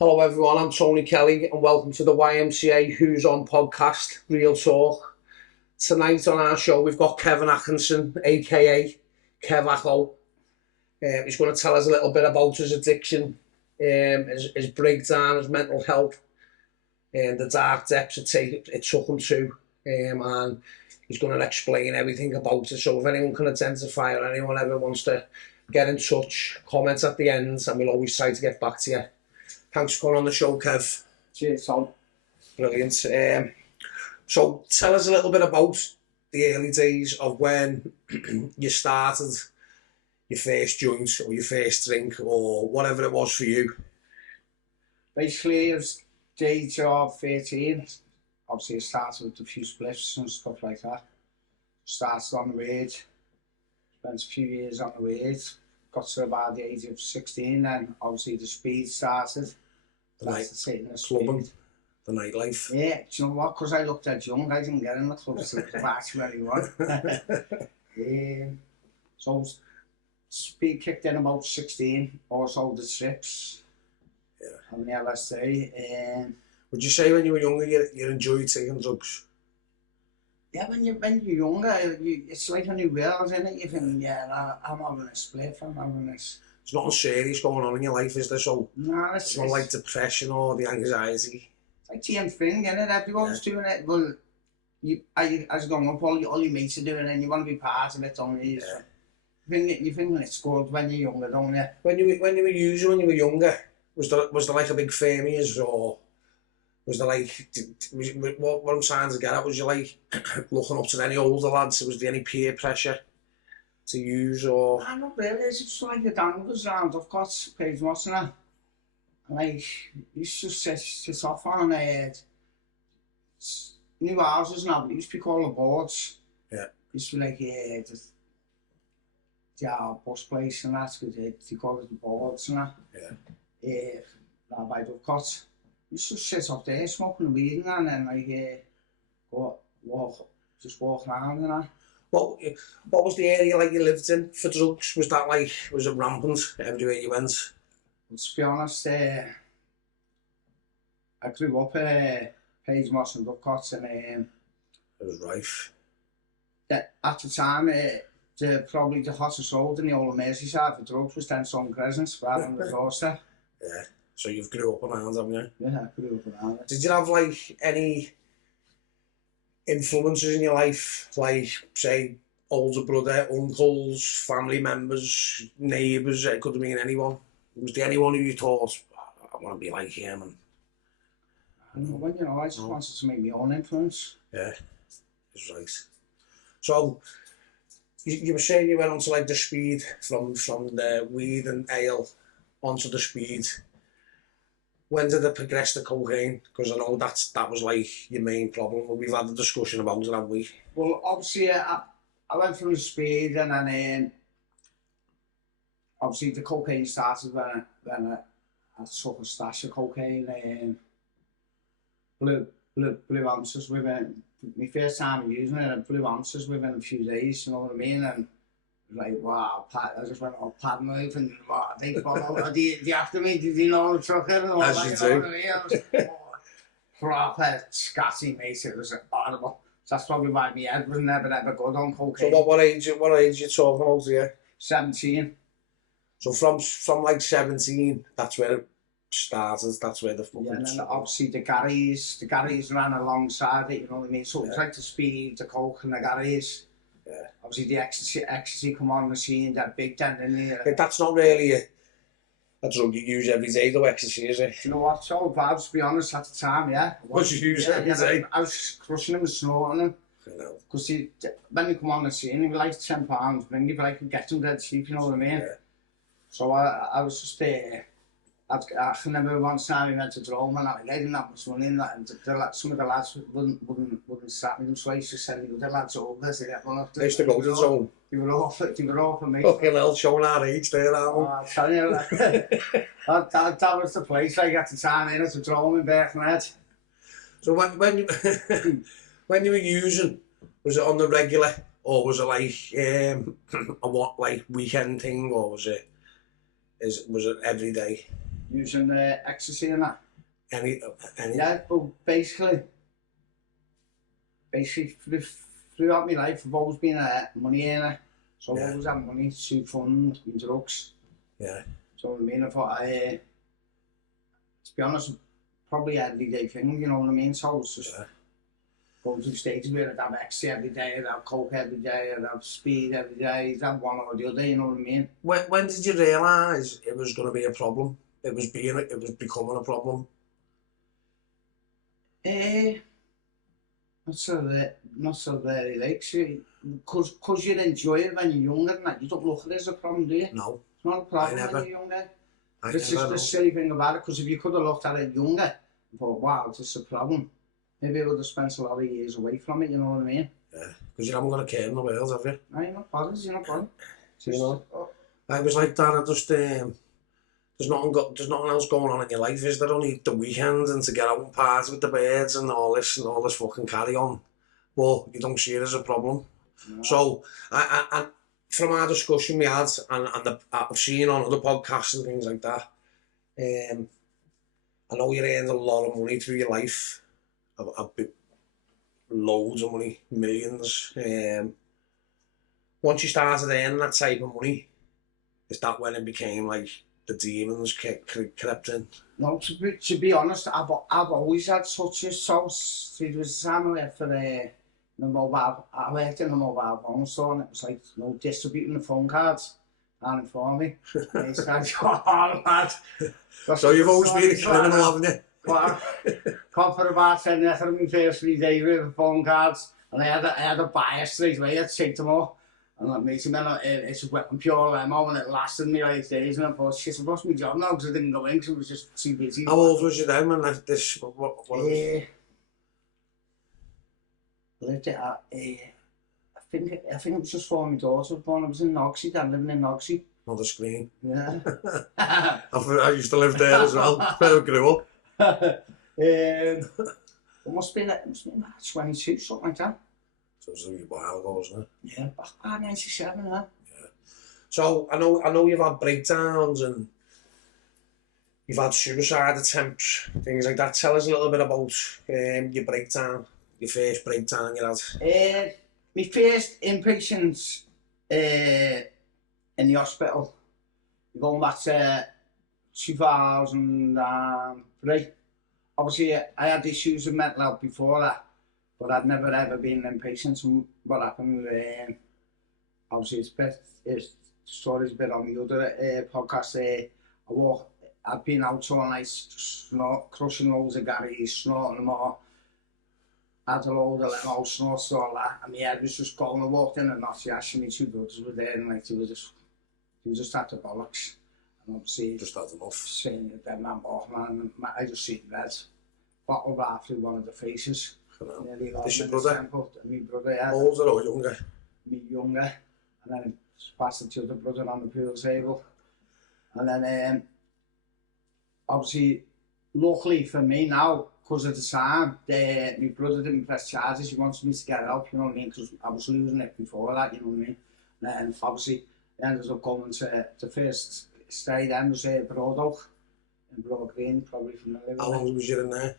Hello everyone, I'm Tony Kelly and welcome to the YMCA Who's On podcast, Real Talk. Tonight on our show we've got Kev Aky, aka Kev Aky. He's going to tell us a little bit about his addiction, his breakdown, his mental health, and the dark depths it took him to. And he's going to explain everything about it. So if anyone can identify or anyone ever wants to get in touch, comment at the end and we'll always try to get back to you. Thanks for coming on the show, Kev. Cheers, Tom. Brilliant. So tell us a little bit about the early days of when you started your first joint or your first drink or whatever it was for you. Basically, it was the age of 13. Obviously, I started with a few spliffs and stuff like that. Started on the weed. Spent a few years on the weed. Got to about the age of 16, and obviously the speed started. Clubbing, the nightlife. Yeah, do you know what? Because I looked at young, I didn't get in the clubs till about 21. So speed kicked in about 16. Also the trips. Yeah. On the LSD. Would you say when you were younger you enjoyed taking drugs? Yeah, when you're younger, it's like a new world, isn't it? You think, yeah, I'm having a spliff, I'm having this. There's nothing serious going on in your life, is there? So no, it's not like depression or the anxiety. It's like the same thing, isn't it? Everyone's doing it. Well, as growing up, all your mates are doing it and you want to be part of it, don't you? Yeah. You think it's good when you're younger, don't you? When you were using, when you were younger, was there like a big famous or... Was there like, what I'm trying to get at, was you like looking up to any older lads? Was there any peer pressure to use or? No, not really. It's just like the dangles round. I've got Page Watson and like, used to sit off on new houses now, but it used to be called the boards. Yeah. It used to be like, the bus place and that, they call it the boards and that. Yeah. Now by Dovecot. Used to sit up there smoking weed and then like walk around and that. What was the area like you lived in for drugs? Was it rampant everywhere you went? Well, to be honest, I grew up Page Moss and Dovecot and it was rife. At the time, probably the hottest road in the whole of Merseyside for drugs was 10 Stone Crescent rather than the doorstep. Yeah. So you've grew up around, haven't you? Yeah, I grew up around it. Did you have like any influences in your life, like say older brother, uncles, family members, neighbours? It could have been anyone. Was there anyone who you thought, I want to be like him? And I just wanted to make my own influence. Yeah, that's right. So you were saying you went onto like the speed from the weed and ale onto the speed. When did it progress to cocaine? Because I know that was like your main problem. We've had a discussion about it, haven't we? Well, obviously, I went through the speed and then obviously the cocaine started when I took a stash of cocaine, blue ounces within, my first time using it, blue ounces within a few days, you know what I mean? And like, wow, I just went all paranoid and wow, they followed the after me, did you know the trucker and all as that, you know do. what I mean? I was proper scatty, mate, it was horrible. So that's probably why my head was never ever good on cocaine. So what age you talking about here? 17. So from like 17, that's where it started, that's where the fucking... Yeah, and then obviously the Garys ran alongside it, you know what I mean? So it was like the speed, the coke and the Garys. Yeah. Obviously the ecstasy come on the scene, that big then, didn't it? That's not really a drug you use every day though, ecstasy, is it? Do you know what, so bad, to be honest, at the time, yeah. Was you use it every day? I was crushing them and snorting them. I know. Because when you come on the scene, you'd be like £10, bring you, but I could get them dead cheap, you know what I mean? Yeah. So I was just there. I can remember one time we went to Drome and I didn't have much money in that, and some of the lads wouldn't start me them, so I used to send the other lads over to get one of them. They used to go to the zone. They were all for me. Fucking hell, showing our age there, aren't we? Oh, I tell you, that was the place I got the time in at the Drome in Birkenhead. So when you were using, was it on the regular, or was it like a weekend thing, or was it every day? using ecstasy and that. Any? Yeah, but basically throughout my life, I've always been a money earner. So I've always had money to fund my drugs. Yeah. So I mean, I thought to be honest, probably an everyday thing, you know what I mean? So it's just going through stages where I'd have ecstasy every day, I'd have coke every day, I'd have speed every day, I'd have one or the other, you know what I mean? When did you realise it was going to be a problem? It was becoming a problem? Not so very like, because you enjoy it when you're younger, and you don't look at it as a problem, do you? No. It's not a problem when you're younger. It's just the silly thing about it, because if you could have looked at it younger and thought, wow, this is a problem, maybe I would have spent a lot of years away from it, you know what I mean? Yeah, because you haven't got a care in the world, have you? No, you're not bothered, you're not bothered. You know, I was like that, I just, there's nothing else going on in your life, is there? Only the weekend and to get out and party with the birds and all this fucking carry on. Well, you don't see it as a problem. No. So, I from our discussion we had, and I've seen on other podcasts and things like that, I know you earned a lot of money through your life. I've been loads of money, millions. Once you started earning that type of money, is that when it became like the demons crept in? No, to be honest, I've always had such a source. There was a time I worked for I worked in the mobile phone store, and it was like, you know, distributing the phone cards down in for me. They started, oh, lad. So you've always been a criminal, haven't you? Come for about 10 minutes of my first 3 days with the phone cards, and I had a buyer straight away. I had to take them all. And like me, it's a weapon pure limo, and it lasted me like days, and I thought, shit, I've lost my job now because I didn't go in because I was just too busy. How old was you then when this? Lived it at, I think it was just before my daughter was born. I was in Nogsy, Dad living in Nogsy. Mother Screen. Yeah. I used to live there as well, where I grew up. It must have been about 22, something like that. So it was a while ago, wasn't it? Yeah, back 97, huh? Yeah. So I know you've had breakdowns and you've had suicide attempts, things like that. Tell us a little bit about your breakdown, your first breakdown you had. My first inpatient in the hospital, going back to 2003. Obviously, I had issues with mental health before that, but I'd never ever been an inpatient. And what happened, obviously, the story's a bit on the other podcast. I'd been out all night, crushing loads of garries, snorting them all. Had a load of limo, snorts, all that, and my head was just going. I walked in and not asking me 2 brothers were there, and like they were just at the bollocks. And obviously, just had enough. Seeing the dead man walk, man, I just seen red. Bottle bar through one of the faces. This your brother? My brother, yeah. Older or younger? Me younger. And then passed it to the brother on the pool table. And then, obviously, luckily for me now, because at the time, my brother didn't press charges. He wanted me to get help, you know what I mean? Because I was losing it before that, you know what I mean? And obviously, I ended up going to the first stay then was Broad Oak in Broad Green, probably familiar with it. How long was you in there?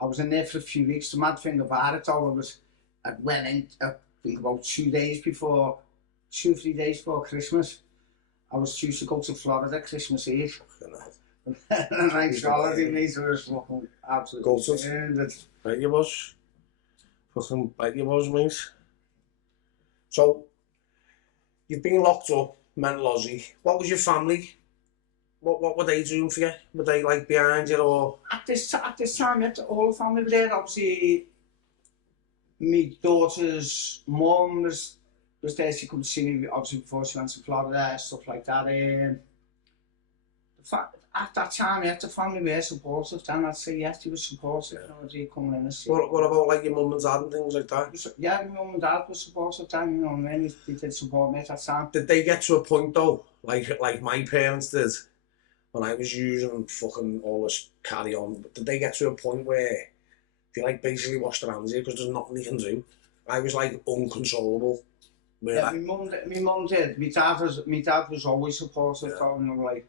I was in there for a few weeks. The mad thing about it all I went in, I think about 2 days before, 2 or 3 days before Christmas. I was due to go to Florida Christmas Eve. And I holiday meets were fucking absolutely right you was. Fucking right you was, mate. So, you've been locked up, mental Aussie. What was your family? What were they doing for you? Were they like behind you or? At this time, all the family were there. Obviously, my daughter's mum was there. She couldn't see me obviously before she went to Florida, stuff like that. At that time, the family were supportive. Then I'd say yes, he was supportive. You know, coming in and see. What about like your mum and dad and things like that? Yeah, my mum and dad were supportive then. You know what I mean? They did support me at that time. Did they get to a point though, like my parents did, when I was using fucking all this carry on? Did they get to a point where they like basically washed their hands here because there's nothing they can do? I was like uncontrollable. Yeah, my mum did. My dad was always supportive. Yeah. You know, like.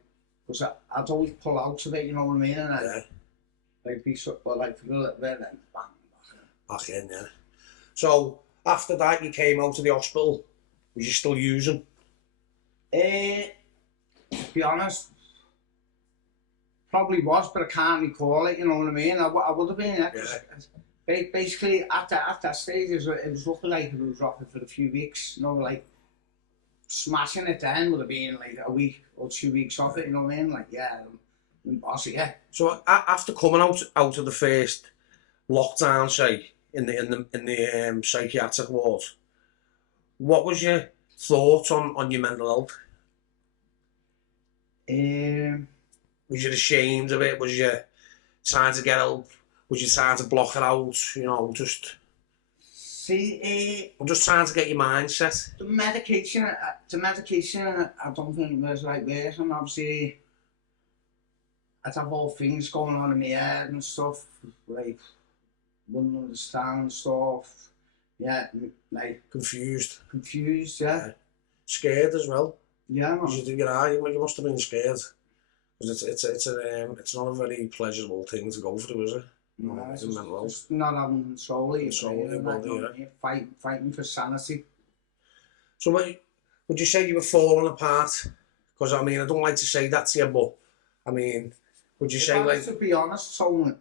Because I'd always pull out of it, you know what I mean? And I'd Yeah. like be so, well, like for a little bit and then bang, Back in, yeah. So, after that, you came out of the hospital. Was you still using? To be honest, probably was, but I can't recall it, you know what I mean? I would have been, yeah. Basically, at that stage, it was looking like it was rocking for a few weeks, you know, like, smashing it then would have been like a week or 2 weeks off it, you know what I mean? Like, yeah, boss it, yeah. So, after coming out of the first lockdown, say, in the psychiatric ward, what was your thoughts on your mental health? Was you ashamed of it? Was you trying to get help? Was you trying to block it out? You know, just... See, I'm just trying to get your mindset. the medication, I don't think was like this, and obviously, I'd have all things going on in my head and stuff, like, wouldn't understand stuff, yeah, like... Confused. Yeah. Scared as well. Yeah, man. Because you must have been scared. Because it's not a very pleasurable thing to go through, is it? No, it's mental health. just not having control of your Body, yeah. Fighting for sanity. So would you say you were falling apart? Because I mean, I don't like to say that to you, but I mean, would you say like... To be honest, I'd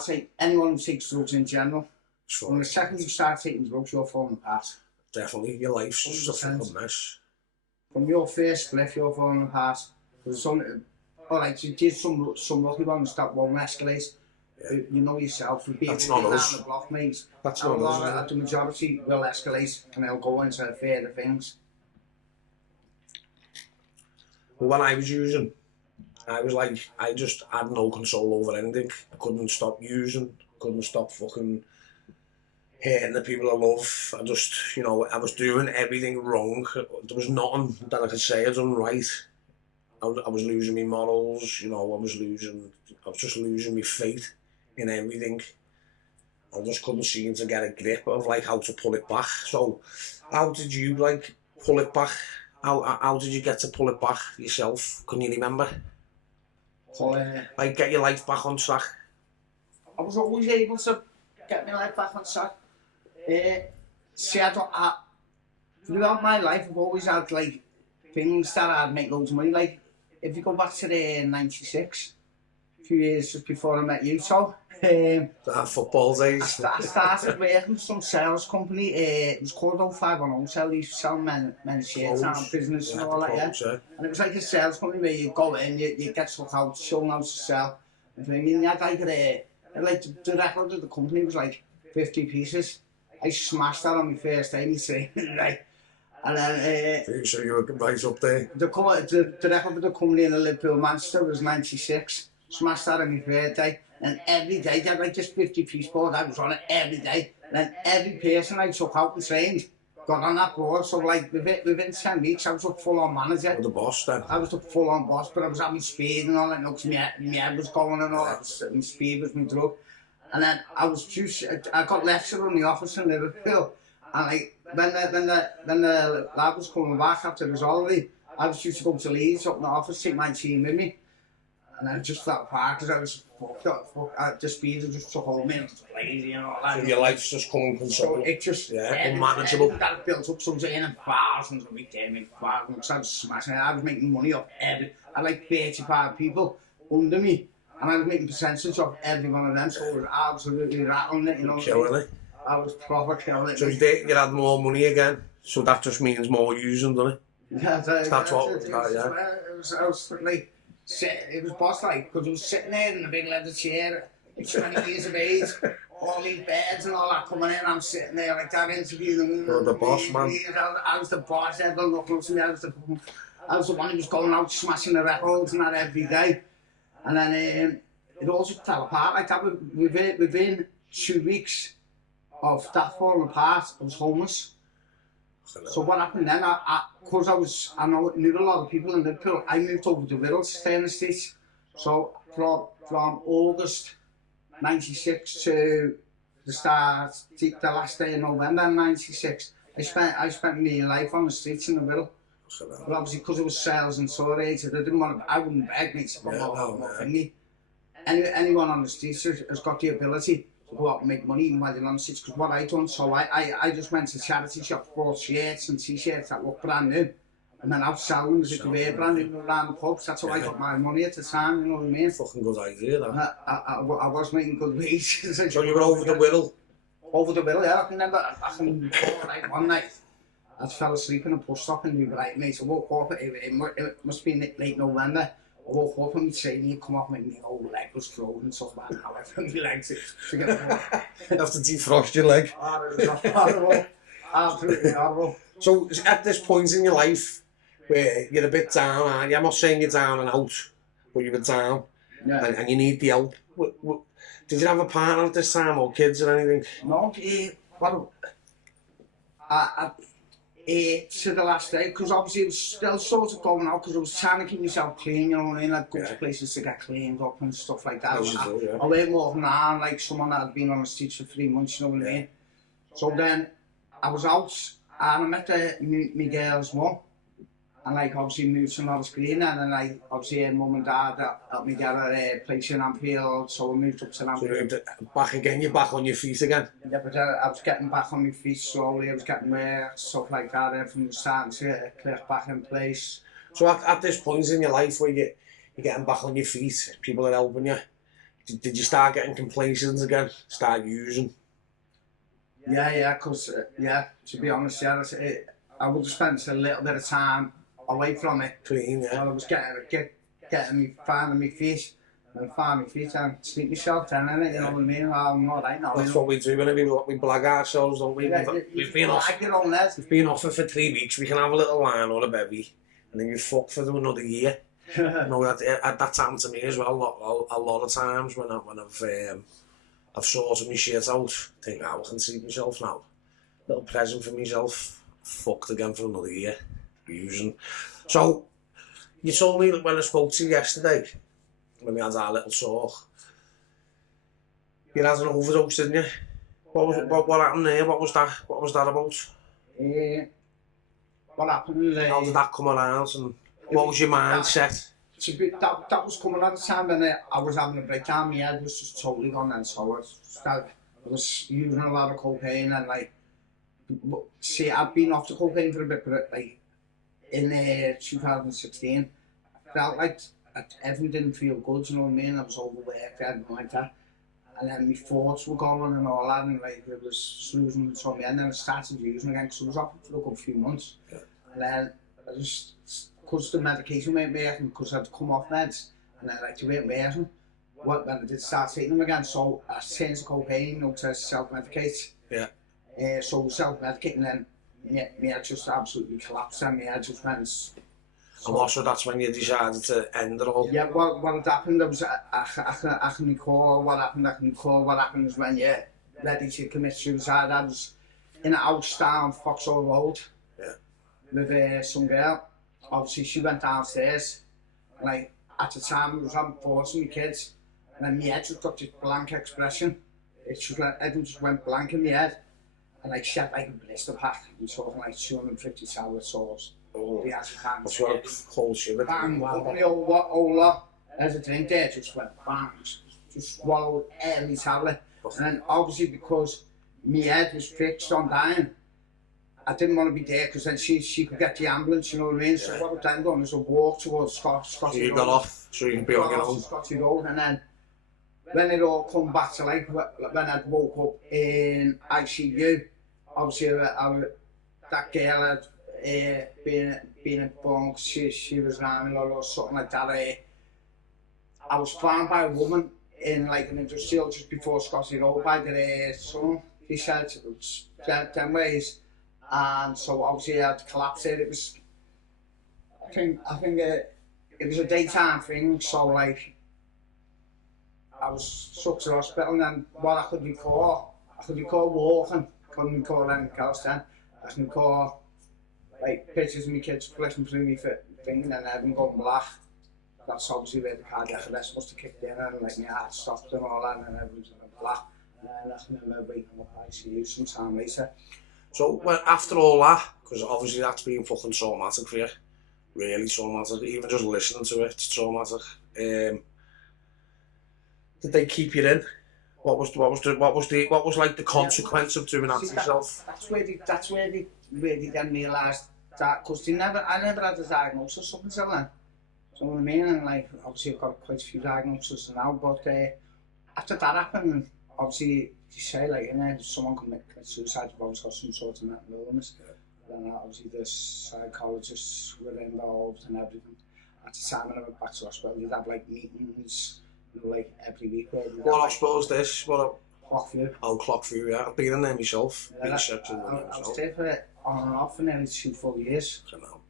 say anyone who takes drugs in general, from the second you start taking drugs, you're falling apart. Definitely, your life's just a fucking mess. From your first spliff, you're falling apart. There's alright, you did some lucky ones that won't escalate. Yeah. You know yourself, you'll be That's not us. Down the block, mate. That's not us. The majority will escalate and they'll go into further things. Well, when I was using, I was like, I just had no control over anything. I couldn't stop using, couldn't stop fucking hating the people I love. I just, you know, I was doing everything wrong. There was nothing that I could say I'd done right. I was losing my morals, you know, I was just losing my faith in everything. I just couldn't seem to get a grip of like how to pull it back. So, how did you like pull it back? How did you get to pull it back yourself? Can you remember? Like get your life back on track? I was always able to get my life back on track. Throughout my life I've always had like things that I'd make loads of money. Like if you go back to the 96, a few years just before I met you, so football days. I started working for some sales company. It was called 0510 Sell. They used to sell men's shirts and business and all that, yeah. And it was like a sales company where you go in, you get stuck out, show them how to sell. And I mean, you had like the record of the company was like 50 pieces. I smashed that on my first day, right? And then... so you were right up there? The record of the company in the Liverpool, Manchester was 96. Smashed that on my third day. And every day, they had like just 50-piece board. I was on it every day. And then every person I took out and trained got on that board. So like within 10 weeks, I was a full-on manager. You're the boss then? I was the full-on boss, but I was having speed and all that. Because my head was going and all that. My speed was my drug. And then I got lectured in the office in Liverpool. And like, when the lad was coming back after his holiday, I was due to go to Leeds up in the office, take my team with me. And I just felt apart because I was fucked up. The speed just took hold of me and it was lazy and all that. So your life's just coming control. So it just, unmanageable. That built up some day and thousands a week, thousands. I was smashing it. I was making money off I had like 35 people under me. And I was making percentage of every one of them, so I was absolutely rattling it, you know. Killing it. I was proper killing it. So you had more money again, so that just means more using, doesn't it? Yeah, that's what. It was like, it was boss like, because I was sitting there in a big leather chair, 20 years of age, all these beds and all that coming in, I'm sitting there like that interviewing. You're the boss, man. I was the boss, everyone looking up to me, I was the one who was going out smashing the records and that every day. And then it all just fell apart like that. Within 2 weeks of that falling apart, I was homeless. So what happened then, because I knew a lot of people in Liverpool, I moved over to Wirral to stay in the States. So from August 96 to the last day of November 96, I spent my life on the streets in the Wirral. But obviously, because it was sales and tour agent, I wouldn't beg me to come more thingy. Anyone on the streets has got the ability to go out and make money even while they're on the streets, because what I done, so I just went to charity shops, bought shirts and t-shirts that look brand new, and then I'd sell them as if they were brand new around the pubs. That's how I got my money at the time, you know what I mean? Fucking good idea, that. I was making good wages. So you were over the Wirral? Over the Wirral, yeah. I can remember, like one night, I fell asleep in a bus stop and we were like, mate, I woke up, it must be late November. I woke up and my training come off, my whole leg was frozen and stuff like that. However, my legs to get You have to defrost your leg. Oh, it was horrible. Absolutely horrible. So at this point in your life where you're a bit down, aren't you? I'm not saying you're down and out, but you were down, Yeah. and you need the help. Did you have a partner at this time, or kids or anything? No, well, to the last day, because obviously it was still sort of going out, because I was trying to keep myself clean, you know what I mean, like go to places to get cleaned up and stuff like that. I weren't walking around like someone that had been on the streets for 3 months, you know what I mean. So then I was out and I met my girl's mum, and like obviously moved to North Green, and then like obviously her mum and dad helped me get a place in Anfield, so I moved up to Anfield. So you moved back again, you're back on your feet again? Yeah, but I was getting back on my feet slowly, I was getting work, stuff like that, everything was starting to click back in place. So at this point in your life where you're getting back on your feet, people are helping you, did you start getting complacent again, start using? Yeah, because, to be honest, I would have spent a little bit of time away from it. Clean, yeah. While I was finding my feet, and find my feet and sleep myself then, innit, you know what I mean? I'm alright now. That's what we do, innit? We blag ourselves, don't we? Yeah, we've been off it for 3 weeks, we can have a little line or a bevy, and then you fuck for another year. You know, that's happened to me as well, a lot of times when I've sorted my shit out, think, I can see myself now. Little present for myself, fucked again for another year, using. So, you told me when I spoke to you yesterday, when we had our little talk, you had an overdose, didn't you? What happened there? What was that about? What happened? How did that come around, and what was your mindset? That was coming at the time when I was having a breakdown. My head was just totally gone then, so I was using a lot of cocaine, and like, see, I've been off the cocaine for a bit, but like in 2016, I felt like everything didn't feel good, you know what I mean? I was overworked, everything like that, and then my thoughts were going and all that, and like it was losing control of me, and then I started using again because I was off for a good few months, and then I just, because the medication weren't working, because I'd come off meds, and then like they weren't working, when I did start taking them again, so I changed to cocaine, you know, to self-medicate. Yeah. So self-medicating, and then my head just absolutely collapsed, and my head just went. And also that's when you decided to end it all? Yeah, what had happened, I can recall what happened was when you're ready to commit suicide. I was in a house down Foxhole Road with some girl. Obviously she went downstairs, and like at the time I was having thoughts with my kids, and then my head just got this blank expression. It's just like everything just went blank in my head, and like she had like a blister pack and sort of like 250 tablet sauce. Oh, that's what a cold shiver. Bang, open the whole lot. There's a drink there, just went bang, just swallowed every tablet. And then obviously because my head was fixed on dying, I didn't want to be there because then she could get the ambulance, you know what I mean? So what I've then done is I walked towards Scotty Road. So you got off, so you can be on your own. Scotty Road, and then when it all come back to life, when I woke up in ICU, obviously that girl had being a bunk, she was an army or something like that. I was found by a woman in like an industrial just before Scotty Road by the son. He said it was 10 ways, and so obviously I had collapsed it. It was, I think it was a daytime thing, so like I was took to the hospital, and then what I could recall walking, couldn't recall anything else then. I can recall like pictures of my kids flicking through me thing and then everything going black. That's obviously where the cardiac arrest must have kicked in, and like my heart stopped and all that, and everything went black. And then I can remember waking up in ICU sometime later. So well, after all that, because obviously that's been fucking traumatic for you, really traumatic. Even just listening to it, it's traumatic. Did they keep you in? What was like the consequence of doing that to yourself? That's where they then realised that, because I never had a diagnosis up until then. So what I mean, and like obviously I've got quite a few diagnoses now, but after that happened, obviously you say like, you know, someone commit suicide, you've always got some sort of mental illness. Then obviously the psychologists were involved and everything. At the time when I went back to hospital, they'd have like meetings, you know, like every week. What hospital is this? Clockview. Oh, Clockview, yeah. I've been in there myself. I was there for on and off for nearly 2 full years. I know.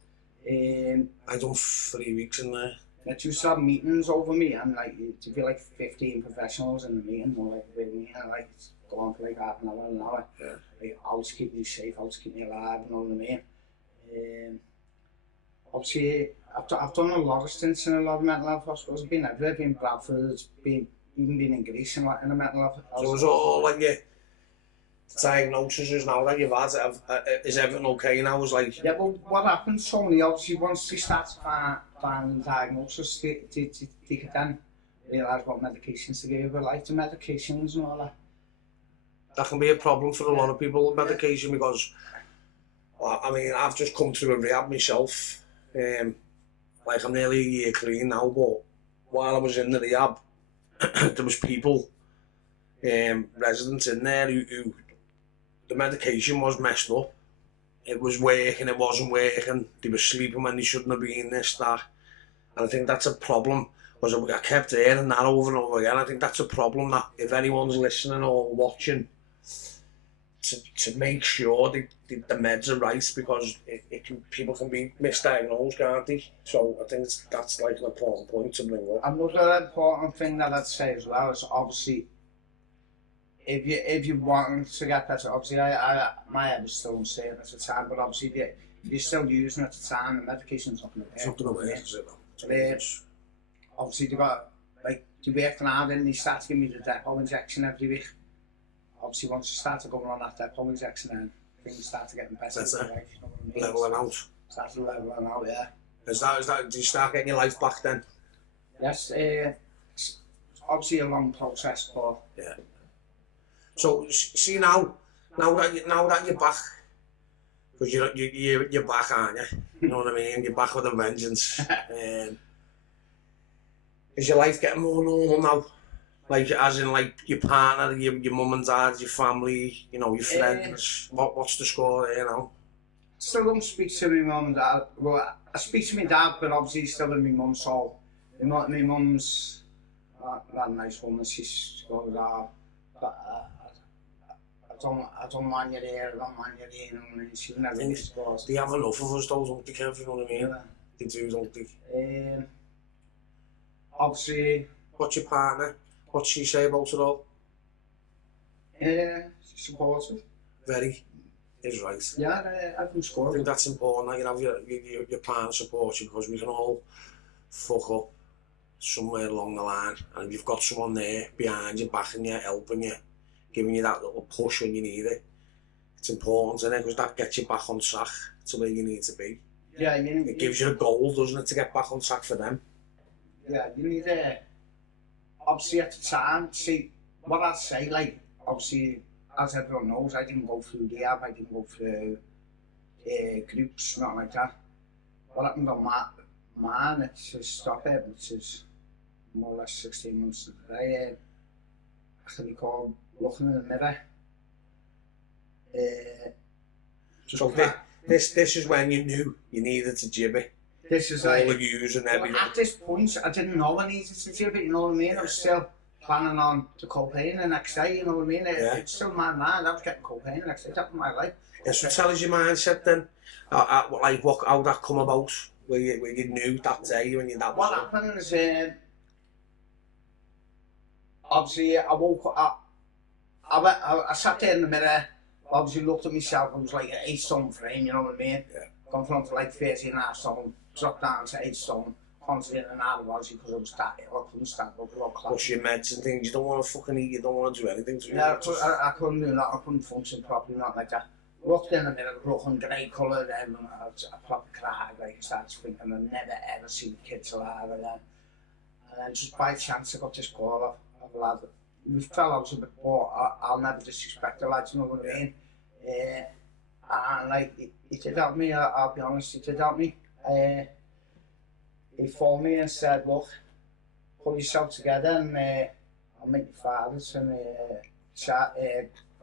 I done 3 weeks in there. They used to have meetings over me, and like to be like 15 professionals in the meeting, or like a big meeting, and like go on for like half an hour. Yeah. Like how to keep me safe, how to keep me alive, you know what I mean? Obviously, I've done a lot of stints in a lot of mental health hospitals. I've been everywhere, been Bradford, even been in Greece in a mental health hospital. So it's all like your diagnoses now that you've had, is everything okay now? Was like... Yeah, well, what happens, Tony, obviously once they start finding diagnosis, they could then realise what medications to give, but like the medications and all that. That can be a problem for a lot of people, medication, because, I mean, I've just come through a rehab myself. Like I'm nearly a year clean now, but while I was in the rehab, there was people, residents in there who the medication was messed up. It was working, it wasn't working. They were sleeping when they shouldn't have been, this, that. And I think that's a problem, because I kept hearing that over and over again. I think that's a problem, that if anyone's listening or watching, to make sure the meds are right, because people can be misdiagnosed, can't they? So I think that's like an important point to bring up. Another important thing that I'd say as well is obviously if you want to get better, obviously my head was still unstable at the time, but obviously if you're still using it at the time, the medication's not going to work. It's not going to work, is it? Obviously they got, like, they worked hard and they started giving me the depot injection every week. Obviously once you start to go on that depot injection, then things start to getting better. That's it. Like, you know what I mean? Leveling out. Start to leveling out, yeah. Is that, did you start getting your life back then? Yes, it's obviously a long process, but... Yeah. So, see now that you're back, because you're back, aren't you? You know what I mean? You're back with a vengeance. Is your life getting more normal now? Like, as in, like, your partner, your mum and dad, your family, you know, your friends. What's the score there now? Still don't speak to my mum and dad. Well, I speak to my dad, but obviously he's still in my mum's soul. My mum's that nice woman. She's goes, I don't mind you there, I don't mind you there. And she never goes. They have enough of us, though, don't they, Kev? You know what I mean? Yeah. They do, don't they? Obviously... What's your partner? What's she say about it all? She's supportive. Very. Is right. Yeah, everyone's good. I think that's important, that you have your partner support you, because we can all fuck up somewhere along the line, and if you've got someone there behind you, backing you, helping you, giving you that little push when you need it, it's important, isn't it? Because that gets you back on track to where you need to be. Yeah, it gives you a goal, doesn't it, to get back on track for them? Yeah, you need obviously at the time, see, what I'd say, like, obviously, as everyone knows, I didn't go through rehab, I didn't go through groups, nothing like that. What happened on mine, it's a stop it, which is more or less 16 months to the day. I can recall looking in the mirror. So this is when you knew you needed to jibby. This is all like, the views and everything. At this point, I didn't know I needed to jibby, you know what I mean? I was still planning on the cocaine the next day, you know what I mean? It's still my mind, I was getting cocaine the next day, that was my life. Yeah, so tell us your mindset then, like how that come about, where you knew that day when you that was. What happened is, obviously I woke up, I sat there in the mirror, obviously looked at myself, I was like an 8 stone frame, you know what I mean? Yeah. Gone from to like 13.5 stone, dropped down to 8 stone, constantly in and out of obviously because I was that ill, I couldn't stand up, plus your meds and things, you don't want to fucking eat, you don't want to do anything to you. Yeah, I couldn't do that, I couldn't function properly, not like that. looked in the mirror, looking grey coloured, and I proper cried, like, I started thinking I'd never ever seen kids alive again. And then just by chance I got this call of a lad. We fell out a bit, but I'll never disrespect the lad, you know what I mean? And like, he did help me, I'll be honest, he did help me. He phoned me and said, look, pull yourself together and I'll make you fathers and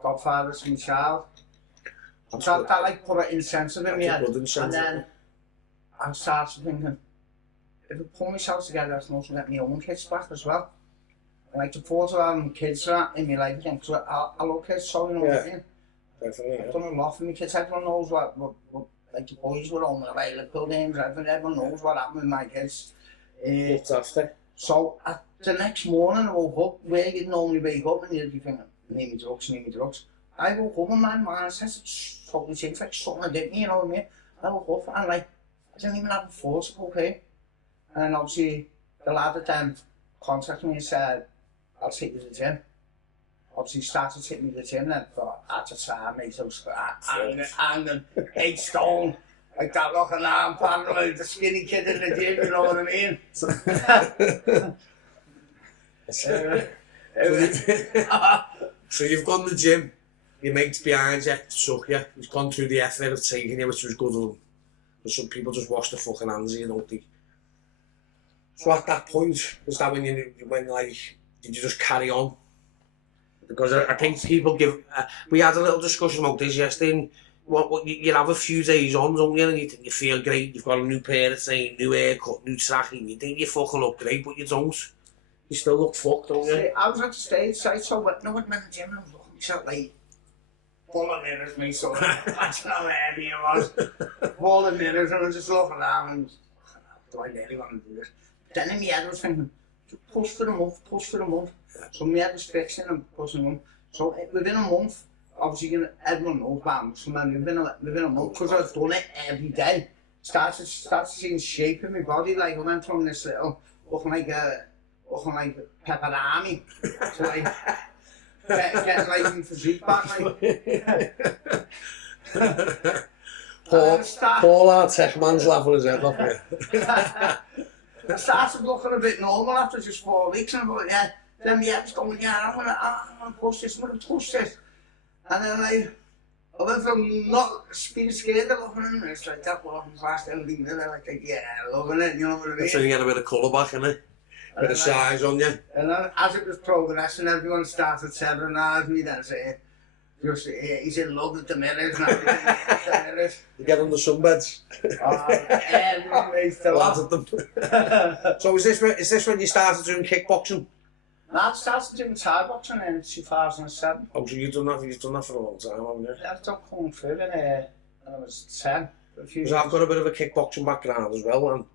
godfathers to my child. That like put an incentive in me head. And then I started thinking, if I pull myself together, I can also get my own kids back as well. And like the thought of having kids in my life again, because I love kids, so you know what I mean? Definitely, I've done a lot for my kids, everyone knows what like the boys were on the Liverpool games, everyone knows what happened with my kids. Looked after. So the next morning I woke up, where you'd normally wake up and you'd be thinking, need me drugs. I woke up and my man says it's totally changed, like something I didn't, you know what I mean? I woke up and like, I didn't even have a thought, okay. And obviously the lad at then contacted me and said, I'll take you to the gym. Obviously started taking me to the gym then, but at the time, mate, I was hanging 8 stone, like that looking arm paranoid, the skinny kid in the gym, you know what I mean? So you've gone to the gym, your mate's behind you, suck you, he's gone through the effort of taking you, which was good of him. But some people just wash their fucking hands of you, don't they? So at that point, was that when like, did you just carry on? Because I think people give, we had a little discussion about this yesterday, and you have a few days on, don't you, and you think you feel great, you've got a new pair of things, new haircut, new tracking, you think you fucking look great, but you don't. You still look fucked, don't you? See, I was at the stage, so when I went to the gym, I was looking myself like, full of mirrors, mate, so that's how heavy it was. Full of mirrors, and I was just looking around, and do I really want to do this? Then in my head I was thinking, push for a month. So my head was fixing and pushing them. So within a month, obviously everyone knows about muscle man, within a month, because I've done it every day, started seeing shape in my body, like I went from this little, looking like pepperami, to like, getting like my physique back, like. Paul our tech man's laughing his head off here. I started looking a bit normal after just 4 weeks, and I thought, yeah, then my head was going, yeah, I'm gonna push this, I'm gonna push this. And then I went from not being scared of looking in, it's like that walking fast and leaving it, like, yeah, loving it, you know what I mean? So you get a bit of colour back, innit? A bit of size on you. And then as it was progressing, everyone started serenading me then, saying, he's in love with the mirrors and everything. You get on the sunbeds. Everyone makes the lads at them. So is this when you started doing kickboxing? No, I started doing Thai boxing in 2007. Oh, so you've done that for a long time, haven't you? Yeah, I've done Kung Fu when I was 10. Because I've got a bit of a kickboxing background as well, and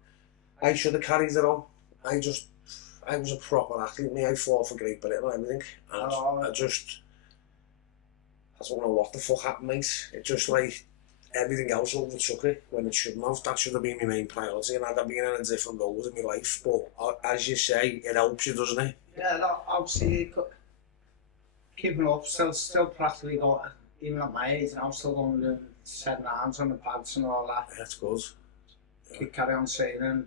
I should have carried it on. I was a proper athlete, me. I fought for Great Britain and everything. And I don't know what the fuck happened, mate. It just like everything else overtook it when it shouldn't have. That should have been my main priority, and I'd have been in a different road in my life. But as you say, it helps you, doesn't it? Yeah, no, obviously keeping up, still practically going, even at my age, and I'm still going to 7 arms on the pads and all that. That's good. Keep carry on training,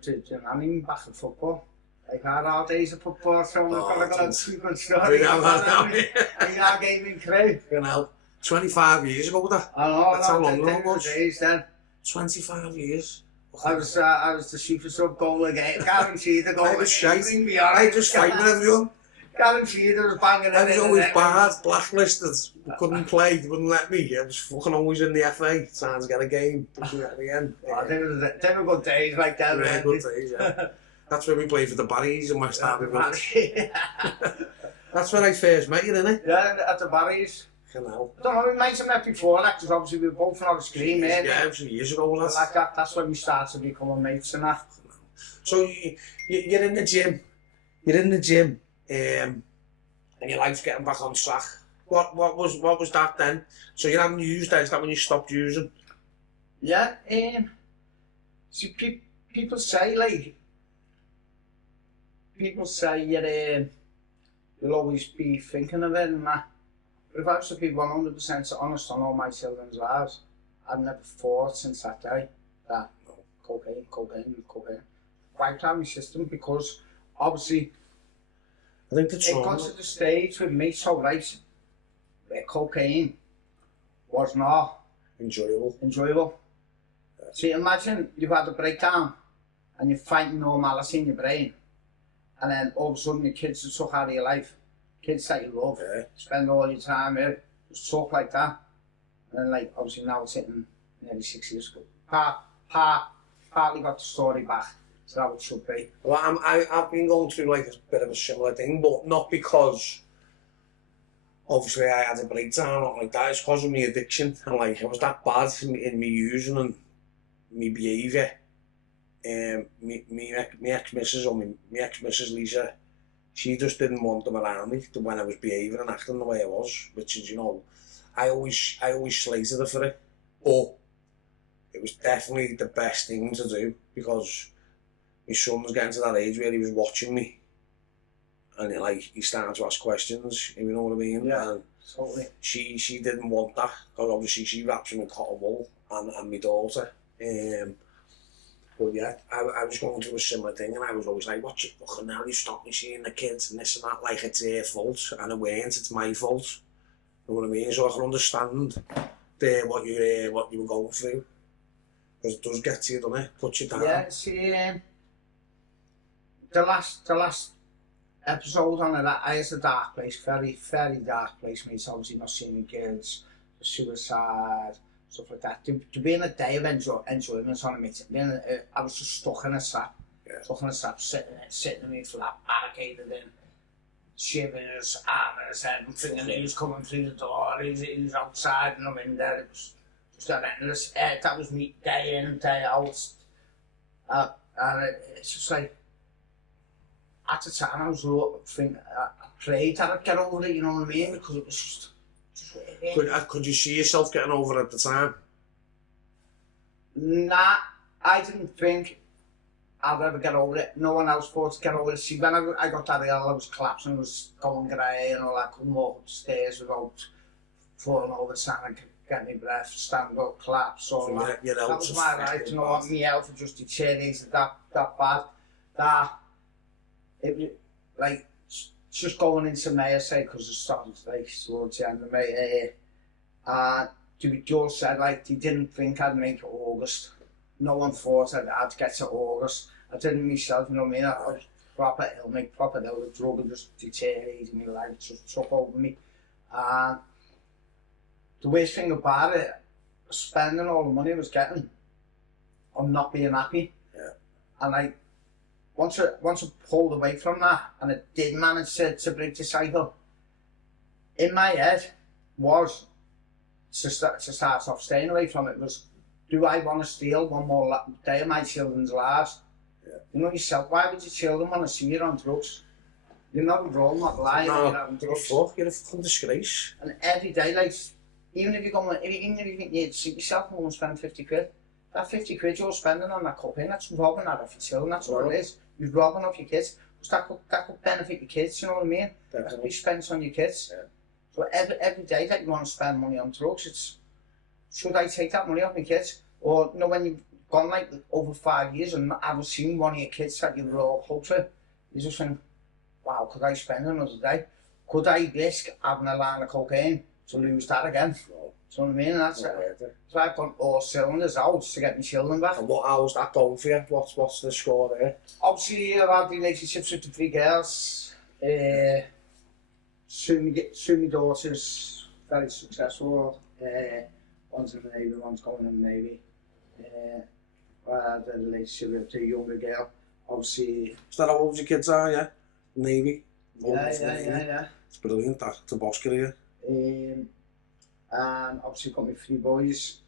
I'm even back at football. Like I had all days of football, so I'm going to keep on story. I gave me credit. You know, 25 years ago that. I know, that's how long ago it was. Days then. 25 years. I was the super sub goal again, guaranteed the goal. I was shite. I just fighting everyone. Guaranteed I was banging I was always bad, blacklisted, couldn't play, they wouldn't let me. I was fucking always in the FA, trying to get a game, pushing at the end. They were good days like that. Yeah, good days, yeah. That's where we played for the Barrys in West Ham. That's when I first met you, didn't it? Yeah, at the Barrys. I know. I don't know, we might have met before that, because obviously we were both on the screen, mate. Yeah, it was years ago, lads. Like that, that's when we started becoming mates and that. So you're in the gym, and your life's getting back on track. What was that then? So you haven't used that, is that when you stopped using? Yeah, see, people say you'll always be thinking of it and that. But if I was to be 100% honest on all my children's lives, I've never thought since that day that cocaine. Wiped out my system because obviously I think the it trauma... got to the stage with me so right where cocaine was not enjoyable. Yeah. See, imagine you've had a breakdown and you're fighting normality in your brain, and then all of a sudden the kids that took out of your life, kids that you love, spend all your time with, just talk like that. And then, like, obviously now it's hitting nearly 6 years ago. Partly got the story back to how it should be. Well, I've been going through like a bit of a similar thing, but not because obviously I had a breakdown or like that. It's because of my addiction, and like I was that bad in me using and me behaviour. Me ex-missus, or me ex-missus Lisa, she just didn't want them around me when I was behaving and acting the way I was, which is, you know, I always slated her for it, but it was definitely the best thing to do because my son was getting to that age where he was watching me, and he started to ask questions, you know what I mean? Yeah, and totally. She didn't want that because obviously she wraps him in cotton wool, and my daughter. But yeah, I was going through a similar thing, and I was always like, what you fucking hell, you stop me seeing the kids and this and that, like it's their fault, and it weren't, it's my fault. You know what I mean? So I can understand what you were going through. Because it does get to you, doesn't it? Puts you down. Yeah, see, the last episode on it, I was a dark place, very, very dark place, mate. Obviously not seeing the kids, suicide, stuff like that. To be in a day of enjoyment on it, I was just stuck in a trap. Yeah. Stuck in a trap, sitting in my flat, barricaded in, shivers, hammers, fingernails coming through the door, he was outside and I'm in there. It was just an endless, that was me day in, day out. And it's just like, at the time I was I prayed that I'd get over it, you know what I mean? Because it was just could you see yourself getting over it at the time? Nah, I didn't think I'd ever get over it. No one else thought to get over it. See, when I got that ill, I was collapsing, I was going grey and all that. Couldn't walk upstairs without falling over, trying to get my breath, stand up, collapse, all so that. That was my life, you know what? My health had just deteriorated that bad. That it was like just going into May, I say, because it started like towards the end of May. George said like he didn't think I'd make August. No one thought I'd get to August. I didn't myself, you know what I mean? I was proper ill, the drug had just deteriorated my life, it just took over me. The worst thing about it, spending all the money I was getting on not being happy. Yeah. And like, once I pulled away from that, and I did manage to break the cycle, in my head was to start off staying away from it was, do I want to steal one more day of my children's lives? Yeah. You know yourself, why would your children want to see you on drugs? You're not wrong, not lying, no, you're having drugs. You're a fucking disgrace. And every day, like, even if you think you'd suit yourself and won't spend 50 quid, that 50 quid you're spending on that cocaine, that's robbing that off your children, that's what it is. You're robbing off your kids, because that could benefit your kids, you know what I mean? That could be spent on your kids. Yeah. So every day that you want to spend money on drugs, it's, should I take that money off my kids? Or, you know, when you've gone like over 5 years and haven't seen one of your kids that you were all hoped for, you just think, wow, could I spend another day? Could I risk having a line of cocaine to lose that again? No. Do you know what I mean? That's it. So I've got all cylinders out to get my children back. And how's that going for you? What's the score there? Obviously, I've had relationships with the 3 girls. Soon my daughter's very successful. One's in the Navy, one's going in the Navy. I had a relationship with a younger girl. Obviously. Is that how old your kids are, yeah? Navy? Yeah. It's brilliant, that's a boss career. And obviously got my 3 boys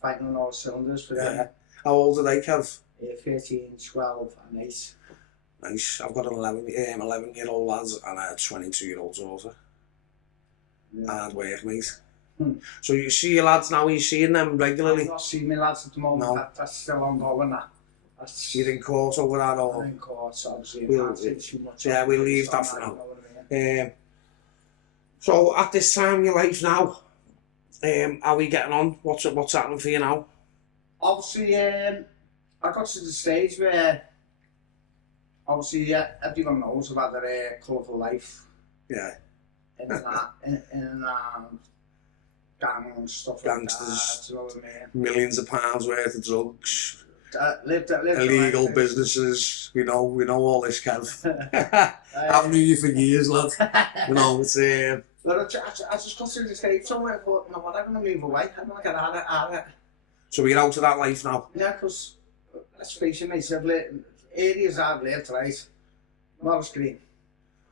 fighting on all cylinders for them. How old are they, Kev? 13, 12 and 8. Nice. I've got an 11-year-old lad and a 22-year-old daughter. Yeah. Hard work, mate. So you see your lads now, are you seeing them regularly? I'm not seeing my lads at the moment, no. That's still ongoing. You're in court over that or? I'm in court, obviously. We'll leave that for now. So at this time in your life now, how are we getting on? What's happening for you now? Obviously, I got to the stage where, obviously, everyone knows about their colourful life. Yeah. In and gang and stuff Gangsters, like that, you know what I mean? millions of pounds worth of drugs, Lived illegal businesses. We know all this, Kev. I've known you for years, lad. You know, it's But I just got to the stage somewhere, but you know what, I'm going to move away. I'm going to get out of it. So we're out of that life now. Yeah, because, let's face it, mate, areas I've lived, right? Morris Green,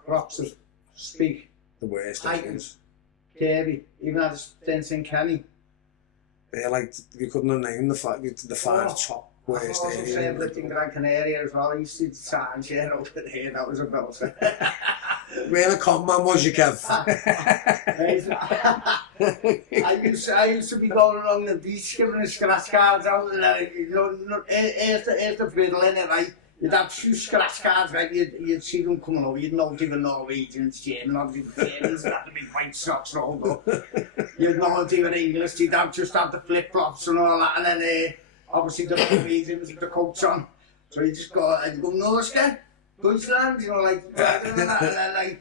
Croxford, Speak, The worst Highton, things. Derby, even had a stint in Kenny. Yeah, like you couldn't have named the five top worst I also areas. lived in Gran Canaria as well. I used to sign share over there, that was a belter. Where the con man was you, Kev? I used to be going along the beach giving the scratch cards out, and you know, here's the fiddle in it, right? You'd have 2 scratch cards, right? You'd see them coming over, you'd know they were Norwegians, German, obviously the Germans had the big white socks rolled up. You'd know they were English, you'd just have the flip-flops and all that, and then obviously the Norwegians with the coats on. So you just go, and you go, Norske, Deutschland, you know, like, and then like,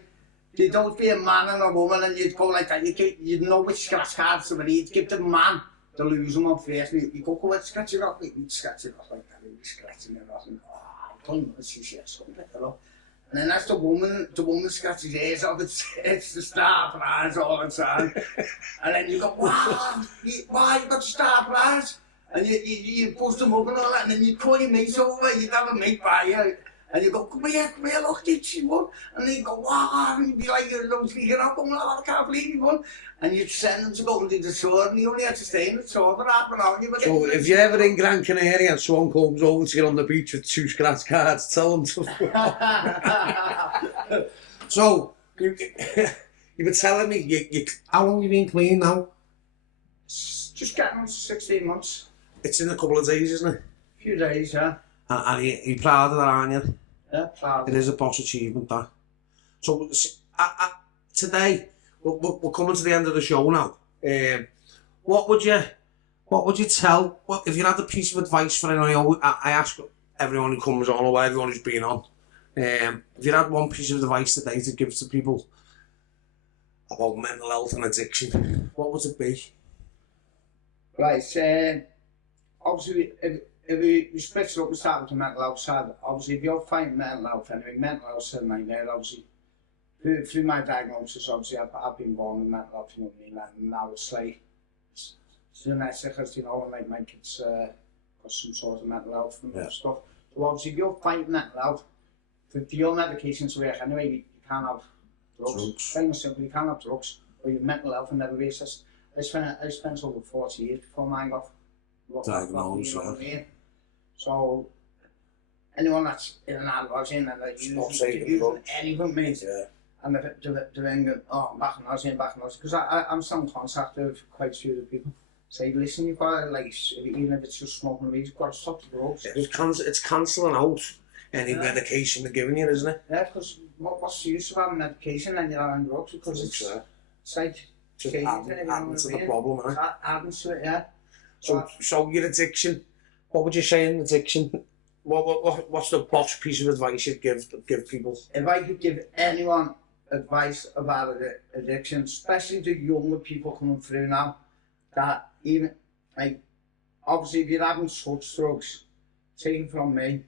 you'd always be a man and a woman, and you'd go like that, you'd know which scratch cards to you'd give the man to lose them on first, you go, let's scratch it off, you'd scratch it off like that, you'd be scratching it off, and I don't know, she said something, and then that's the woman scratches hers off, it's the star prize all the time, and then you go, wow, why you got star prize? And you post them up and all that, and then you'd call your mates over, you'd have a mate by you, and you go, come here, look, did she won? And then you go, wow, and you'd be like, you don't speak it up, I can't believe you won. And you'd send them to go and do the tour, and you only had to stay in the tour for half an hour. So if you're ever in Gran Canaria and someone comes over to you on the beach with 2 scratch cards, tell them to... So, you were telling me, how long have you been clean now? Just getting on 16 months. It's in a couple of days, isn't it? A few days, yeah. And you're proud of that, aren't you? Yeah, proud. It is a boss achievement, that. So, today, we're coming to the end of the show now. What would you tell, if you had a piece of advice for anyone? I ask everyone who comes on, or everyone who's been on, if you had one piece of advice today to give to people about mental health and addiction, what would it be? Right, obviously, if we split it up and start with the mental health side, obviously if you're fighting mental health, anyway, mental health is my name, obviously. Through my diagnosis, obviously, I've been born with mental health, you know what I mean, and now it's like, it's genetic, because, you know, like my kids got some sort of mental health and stuff. So obviously, if you're fighting mental health, for your medication to work anyway, you can't have drugs. Plain and simple, you can't have drugs, or your mental health and never basis. I spent over 40 years before mine got diagnosed, you know what I mean? So, anyone that's in and out of lodging and like using anything, mate, and they're thinking, oh, I'm back in lodging, because I'm still in contact with quite a few of the people. Say, listen, you've got to, like, even if it's just smoking weed, you've got to stop the drugs. It's cancelling out any medication they're giving you, isn't it? Yeah, because what's the use of having medication and you're having drugs? Because it's like, just adding to the problem, isn't it? Adding to it, yeah. So your addiction, what would you say in addiction? What's the boss piece of advice you'd give people? If I could give anyone advice about addiction, especially to younger people coming through now, that even, like, obviously if you're having such drugs, take it from me,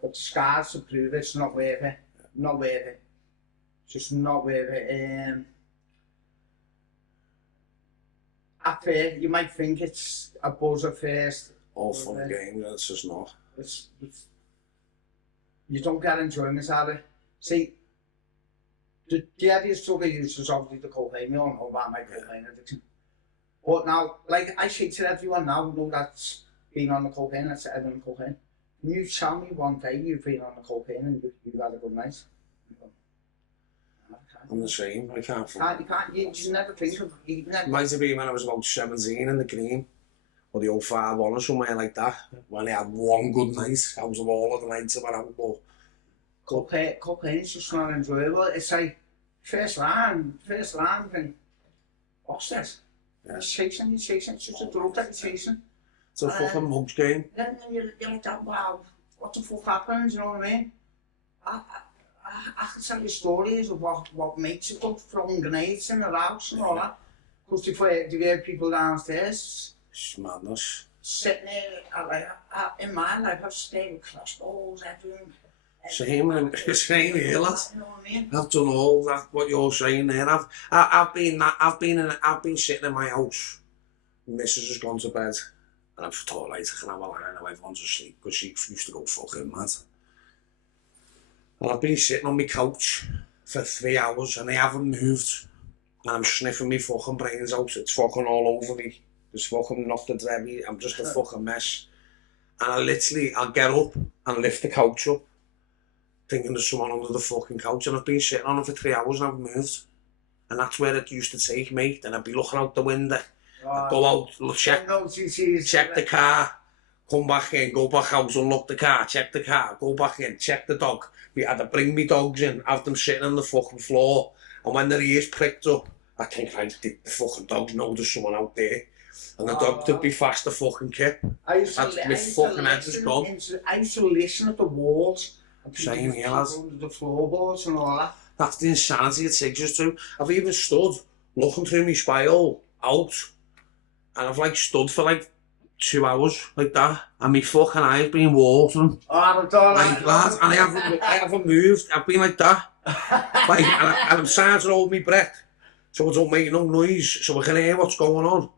but the scars to prove it's not worth it. Not worth it. Just not worth it. At first, you might think it's a buzz at first. All fun and games, it's just not. You don't get enjoyment out of it. See, the heaviest drug I use is obviously the cocaine. We all know about my cocaine addiction. But now, like I say to everyone now who that's been on the cocaine, that's everyone on cocaine. Can you tell me one day you've been on the cocaine and you've had a good night? I'm the same, I can't. You just never think of it. Might have been when I was about 17 in the Green, or the 051 or somewhere like that, when I had one good night out of all of the nights I went out. But cocaine is just not enjoyable. It's like, first line thing. What's this? Yeah. You're chasing, it's just a drug that you're chasing. It's a fucking mugs game. Then you're like that, wow, what the fuck happened, you know what I mean? I can tell you stories of what makes it up, throwing grenades in the house and all that. Because they hear people downstairs. It's madness. Sitting there, in my life, I've stayed with crossbows, everything. Same here, lad. You know what I mean? I've done all that, what you're saying there. I've been sitting in my house. Missus has gone to bed. And I'm thought, like, I can have a line now, everyone's asleep, because she used to go fucking mad. And I've been sitting on my couch for 3 hours and I haven't moved. And I'm sniffing my fucking brains out, it's fucking all over me. There's fucking nothing heavy, I'm just a fucking mess. And I'll get up and lift the couch up, thinking there's someone under the fucking couch, and I've been sitting on it for 3 hours and I haven't moved. And that's where it used to take me. Then I'd be looking out the window, I'd go out, check the car, come back in, go back out, unlock the car, check the car, go back in, check the dog. We had to bring me dogs in, have them sitting on the fucking floor, and when their ears pricked up, I think, right, the fucking dogs know there's someone out there. And the dog would be fast to fucking kip. I used to listen at the walls. Same here, lads. The floorboards and all that. That's the insanity it takes us to. I've even stood looking through my spiral out, and I've like stood for like 2 hours like that, and my fucking eyes been watering. Oh, I'm done. Like that, and I haven't moved. I've been like that. Like, and I'm trying to hold my breath so I don't make no noise, so I can hear what's going on.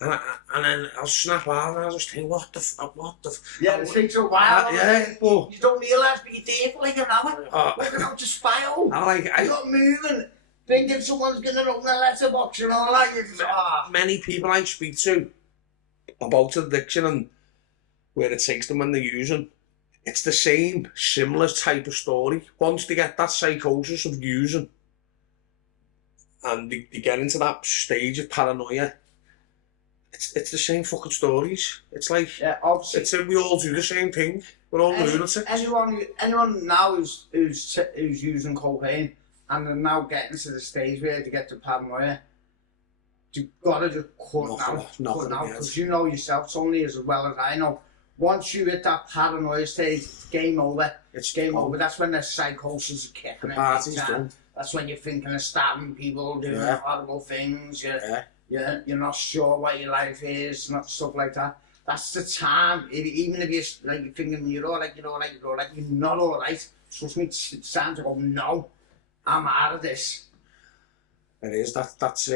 And then I'll snap out and I'll just think, what the Yeah, it takes a while. Yeah, but you don't realise, but you're there for like an hour. Looking out the spiral. You're not moving. Thinking someone's going to open a letterbox and all that. Many people I speak to about addiction and where it takes them when they're using, it's the same, similar type of story. Once they get that psychosis of using and they get into that stage of paranoia, it's the same fucking stories. It's like, yeah, obviously, we all do the same thing. We're all lunatics. Anyone now who's using cocaine and they're now getting to the stage where they get to paranoia, you've got to just cut out, because you know yourself, it's only as well as I know. Once you hit that paranoia stage, it's game over. It's game over. That's when the psychosis is kicking in. That's when you're thinking of stabbing people, doing horrible things. You're not sure what your life is, not stuff like that. That's the time. Even if you're like thinking you're all right, you're not all right. Trust me, it's time to go. No, I'm out of this. It is. That's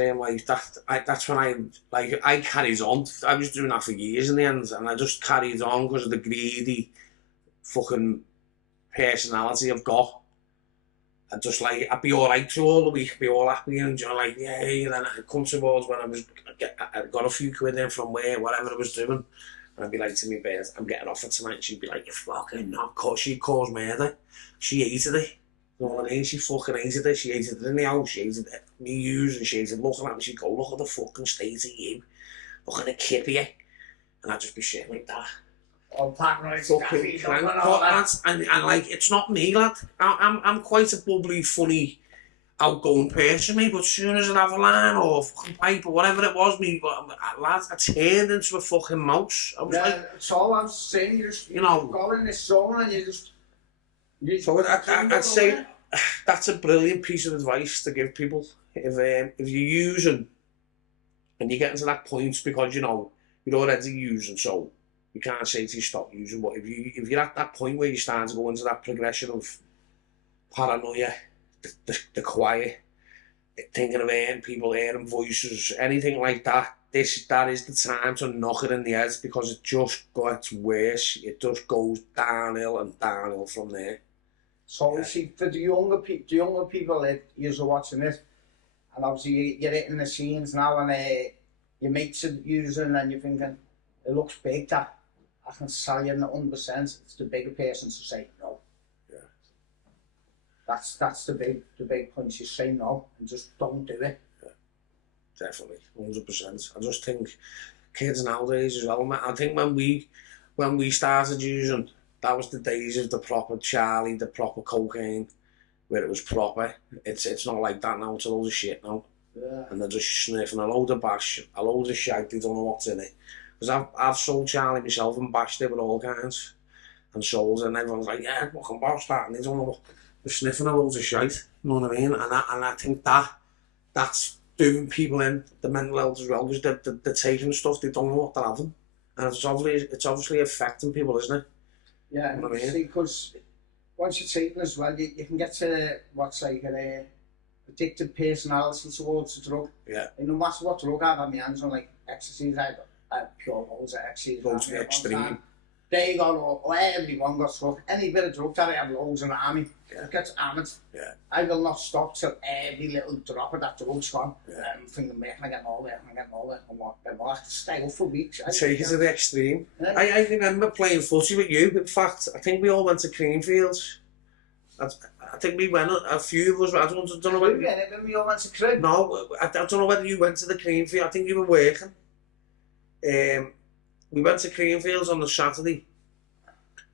when I carried on. I was doing that for years in the end, and I just carried on because of the greedy fucking personality I've got. And just like, I'd be alright through all the week, be all happy and like, yeah, and then I'd come towards when I got a few quid in from where, whatever I was doing, and I'd be like to me, babe, I'm getting off it tonight, and she'd be like, you fucking not, she'd cause murder. She hated it. You know what I mean? She fucking hated it. She hated it in the house, she hated it, me using, she hated looking at me, she'd go, look at the fucking state of you, look at the kip of you, and I'd just be shit like that. Oh, paranoid and like, it's not me, lad. I'm quite a bubbly, funny, outgoing person, mate, but as soon as I'd have a line or a fucking pipe or whatever it was, lad, I turned into a fucking mouse. I was it's all I'm saying, you go in this zone and you just... So I'd say that's a brilliant piece of advice to give people. If you're using and you're getting to that point because, you're already using, so you can't say to you stop using, but if you're at that point where you're starting to go into that progression of paranoia, the quiet, thinking of hearing people, hearing voices, anything like that, that is the time to knock it in the head, because it just gets worse. It just goes downhill and downhill from there. So see, for the younger people that you're watching this, and obviously you're hitting the scenes now, and your mates are using, and you're thinking, it looks big, that. I can tell you 100%, it's the bigger person to say no. Yeah. That's the big point. You say no and just don't do it. Yeah. Definitely, 100%. I just think kids nowadays as well, I think when we started using, that was the days of the proper Charlie, the proper cocaine. where it was proper. It's not like that now, it's a load of shit now. Yeah. And they're just sniffing a load of bash, a load of shite, they don't know what's in it. Because I've sold Charlie myself and bashed it with all kinds. And sold, and everyone's like, yeah, fucking bash that, and they don't know what, they're sniffing a load of shite, you know what I mean? And I think that's doing people in the mental health as well, because they're taking stuff, they don't know what they're having. And it's obviously affecting people, isn't it? Yeah, you know what I mean? See, because once you're taking as well, you can get to what's like an addictive personality towards the drug. Yeah. And no matter what drug I've had my hands on, like ecstasy, I've pure loads of ecstasy. Go to the extreme. They got, or everyone got struck. Any bit of drug that I have loads around me, it gets hammered. Yeah. I will not stop till every little drop of that drug's gone. Yeah. I'm thinking, mate, I'm getting all there, I'm I have to stay up for weeks. Take it to the extreme. Yeah. I remember playing footy with you. In fact, I think we all went to Creamfields. I think we went, a few of us, I don't know whether... When we all went to Cream? No, I don't know whether you went to the Creamfield. I think you were working. We went to Creamfields on the Saturday.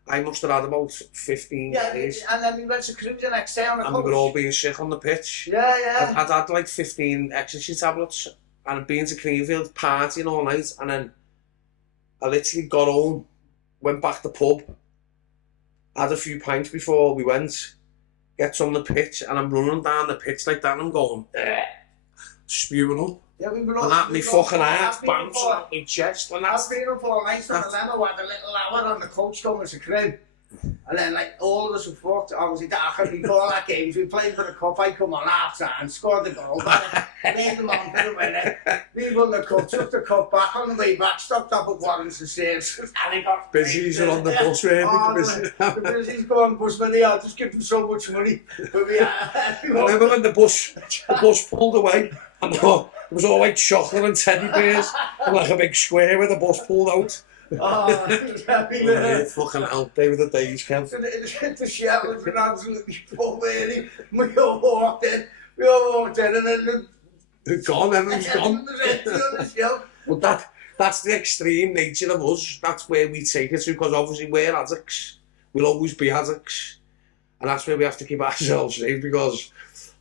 I must have had about 15 days. And then we went to Cream the next day on the And coach. we were all being sick on the pitch. Yeah. I'd had like 15 ecstasy tablets and I'd been to Creamfield partying all night, and then I literally got home, went back to the pub, had a few pints before we went, gets on the pitch, and I'm running down the pitch like that, and I'm going, spewing up. Yeah, we were And that, my fucking heart bouncing out my chest. And I've been up all night on the limo, had a little hour on the coach coming to Cream. And then, like, all of us were fucked. Obviously, before that game, we played for the cup. I come on half time, scored the goal, made them on for the winner. We won the cup, took the cup back on the way back, stopped off at Warren's and Stairs. And he got Busies are on the bus, really. The busies go on bus money. I'll just give them so much money. But I remember when the bus pulled away, and it was all like chocolate and teddy bears, and like a big square where the bus pulled out. Fucking hell, they were the days, Kev. The shell has been absolutely full, really. We all walked in, and then gone, everyone's gone. But that's the extreme nature of us. That's where we take it to, because obviously we're addicts. We'll always be addicts. And that's where we have to keep ourselves safe, because,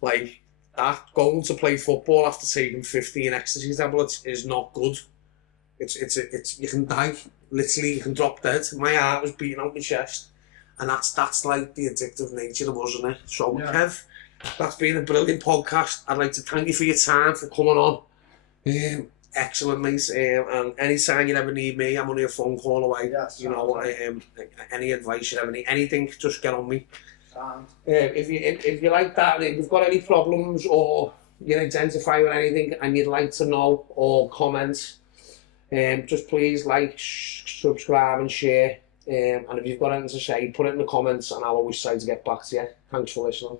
like, that going to play football after taking 15 ecstasy tablets is not good. It's you can die. Literally, you can drop dead. My heart was beating out my chest. And that's like the addictive nature of us, isn't it? So, yeah. Kev, that's been a brilliant podcast. I'd like to thank you for your time, for coming on. Excellent, mate. And anytime you ever need me, I'm only a phone call away. Yes, you know, any advice you ever need, anything, just get on me. If you like that, if you've got any problems or you identify with anything and you'd like to know or comment, just please like, subscribe and share. And if you've got anything to say, put it in the comments and I'll always try to get back to you. Thanks for listening.